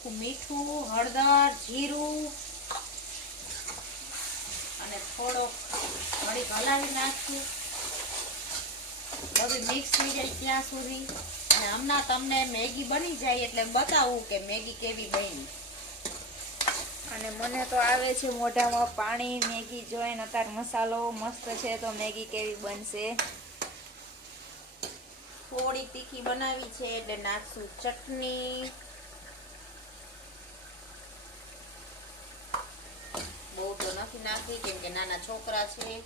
ચટકું મીઠું, હળદર, જીરું અને થોડોક ઘડીક હલાવી નાખશું. બધું મિક્સ થઈ જાય ત્યાં સુધી. અને હમણાં તમને મેગી બની જાય એટલે બતાવું કે મેગી કેવી બની. અને મને તો આવે છે મોઢામાં પાણી મેગી જોઈને. અત્યારે મસાલો મસ્ત છે તો મેગી કેવી બનશે. થોડી તીખી બનાવી છે એટલે નાખશું ચટણી. બહુ તો નથી નાખવી કેમ કે નાના છોકરા છે.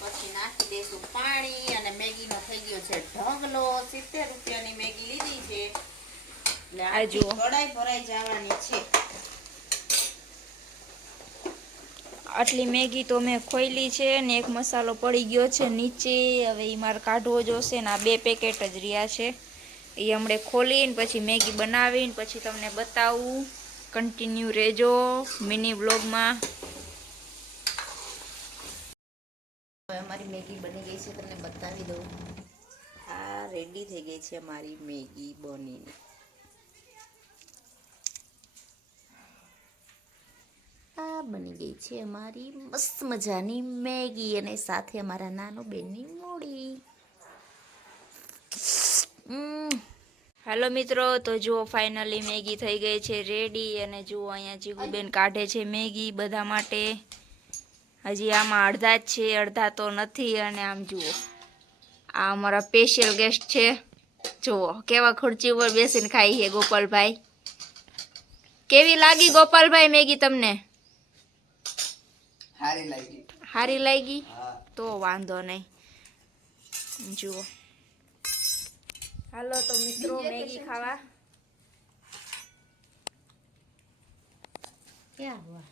પછી નાખી દઈશું પાણી. અને મેગીનો થઈ ગયો છે ઢગલો. 70 રૂપિયાની મેગી લીધી છે એટલે આ આખી જુઓ, કડાઈ ભરાઈ જવાની છે. આટલી મેગી તો મેં ખોઈલી છે ને એક મસાલો પડી ગયો છે નીચે. હવે એ મારે કાઢવો જોશે ને આ 2 પેકેટ જ રહ્યા છે. એ હમણે ખોલીને પછી મેગી બનાવીને પછી તમને બતાવું. કન્ટિન્યુ રહેજો મિની વ્લોગમાં. હવે અમારી મેગી બની ગઈ છે, તમને બતાવી દઉં. આ રેડી થઈ ગઈ છે મારી મેગી બનીને. આ બની ગઈ છે અમારી મસ્ત મજાની મેગી અને સાથે અમારા નાનો બેનની મૂડી. હાલો મિત્રો, તો જુઓ ફાઇનલી મેગી થઈ ગઈ છે રેડી. અને જુઓ અહીંયા જીગુબેન કાઢે છે મેગી બધા માટે. હજી આમાં અડધા જ છે, અડધા તો નથી. અને આમ જુઓ, આ અમારા સ્પેશિયલ ગેસ્ટ છે. જુઓ કેવા ખુરચી ઉપર બેસીને ખાઈ છે ગોપાલભાઈ. કેવી લાગી ગોપાલભાઈ મેગી તમને? હારી લાગી? તો વાંધો નહીં. જુઓ, હાલો તો મિત્રો મેગી ખાવા. ક્યાં હુઆ?